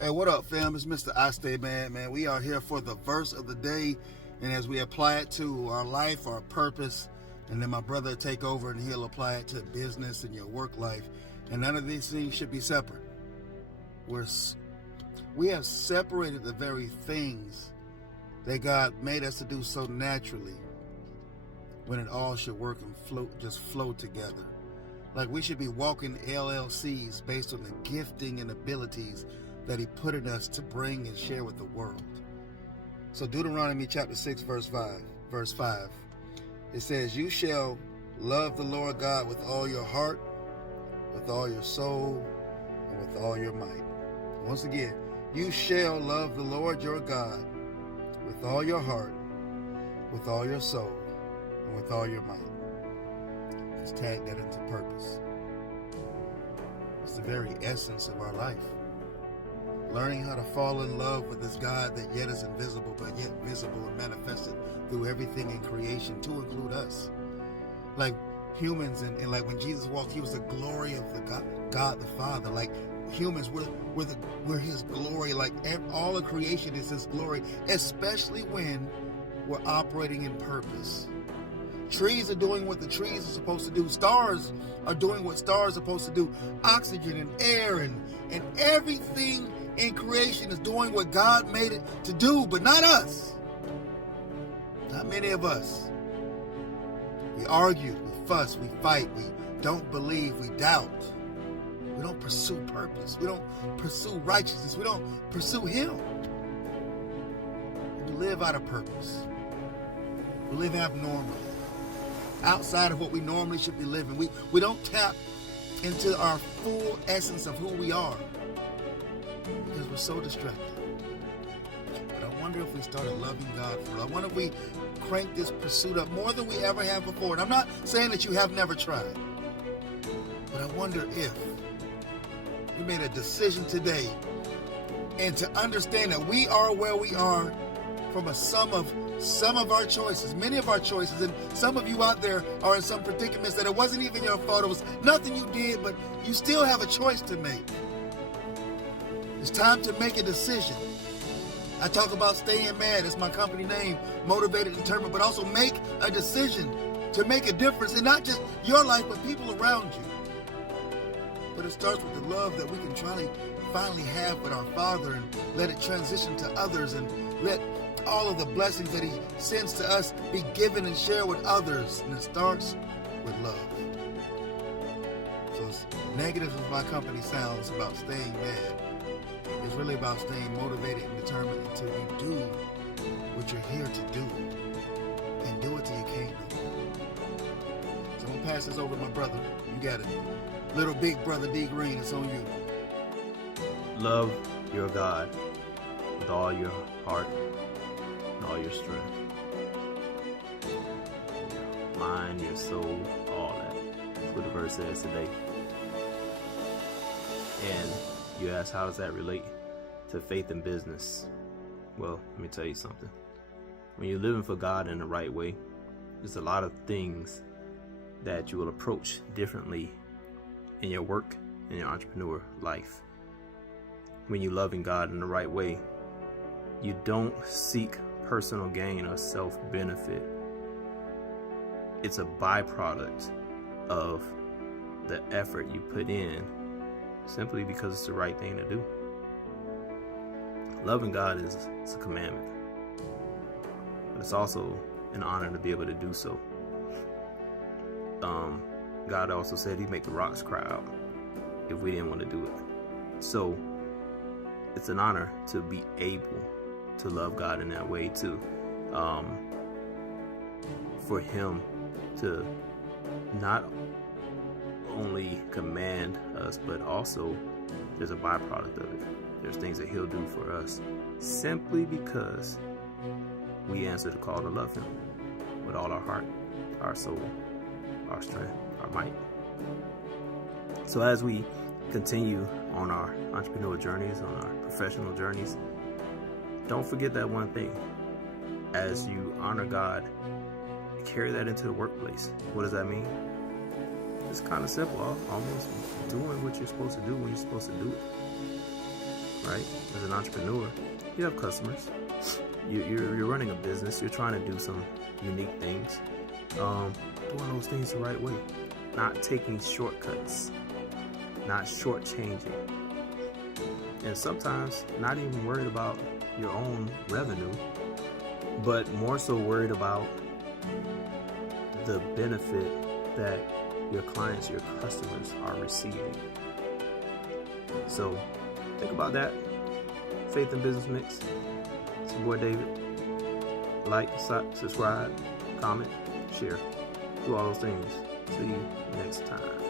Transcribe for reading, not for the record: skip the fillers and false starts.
Hey, what up, fam? It's Mr. I Stay Mad, man. We are here for the verse of the day, and as we apply it to our life, our purpose, and then my brother will take over and he'll apply it to business and your work life. And none of these things should be separate. We have separated the very things that God made us to do so naturally, when it all should work and flow together. Like we should be walking LLCs based on the gifting and abilities that he put in us to bring and share with the world. So Deuteronomy chapter 6, verse 5, it says, "You shall love the Lord God with all your heart, with all your soul, and with all your might." Once again, you shall love the Lord your God with all your heart, with all your soul, and with all your might. Let's tag that into purpose. It's the very essence of our life. Learning how to fall in love with this God that yet is invisible, but yet visible and manifested through everything in creation, to include us. Like humans, and like when Jesus walked, he was the glory of the God the Father. Like humans, we're his glory. Like all of creation is his glory, especially when we're operating in purpose. Trees are doing what the trees are supposed to do. Stars are doing what stars are supposed to do. Oxygen and air and everything in creation is doing what God made it to do, but not us. Not many of us. We argue, we fuss, we fight, we don't believe, we doubt. We don't pursue purpose. We don't pursue righteousness. We don't pursue him. We live out of purpose. We live abnormally, outside of what we normally should be living. We don't tap into our full essence of who we are because we're so distracted. But I wonder if we started loving God for it. I wonder if we crank this pursuit up more than we ever have before. And I'm not saying that you have never tried, but I wonder if we made a decision today and to understand that we are where we are from a sum of our choices, many of our choices, and some of you out there are in some predicaments that it wasn't even your fault, it was nothing you did, but you still have a choice to make. It's time to make a decision. I talk about staying mad, it's my company name, motivated, determined, but also make a decision to make a difference in not just your life, but people around you. But it starts with the love that we can finally have with our Father, and let it transition to others, and let all of the blessings that he sends to us be given and shared with others. And it starts with love. So as negative as my company sounds about staying mad, it's really about staying motivated and determined until you do what you're here to do, and do it till you can't do it. So I'm gonna pass this over to my brother. You got it. Little big brother D Green, it's on you. Love your God with all your heart, all your strength, your mind, your soul, all that. That's what the verse says today. And you ask, how does that relate to faith and business? Well, let me tell you something. When you're living for God in the right way, there's a lot of things that you will approach differently in your work, in your entrepreneur life. When you're loving God in the right way, you don't seek personal gain or self-benefit. It's a byproduct of the effort you put in simply because it's the right thing to do. Loving God is a commandment, but it's also an honor to be able to do so. God also said he'd make the rocks cry out if we didn't want to do it. So it's an honor to be able to love God in that way too. For him to not only command us, but also there's a byproduct of it. There's things that he'll do for us simply because we answer the call to love him with all our heart, our soul, our strength, our might. So as we continue on our entrepreneurial journeys, on our professional journeys, don't forget that one thing. As you honor God, carry that into the workplace. What does that mean? It's kind of simple, almost doing what you're supposed to do when you're supposed to do it. right? As an entrepreneur, you have customers. You're running a business. You're trying to do some unique things. Doing those things the right way. Not taking shortcuts. Not shortchanging. And sometimes not even worried about your own revenue, but more so worried about the benefit that your clients, your customers are receiving. So think about that. Faith and Business Mix. It's your boy David. Like, subscribe, comment, share. Do all those things. See you next time.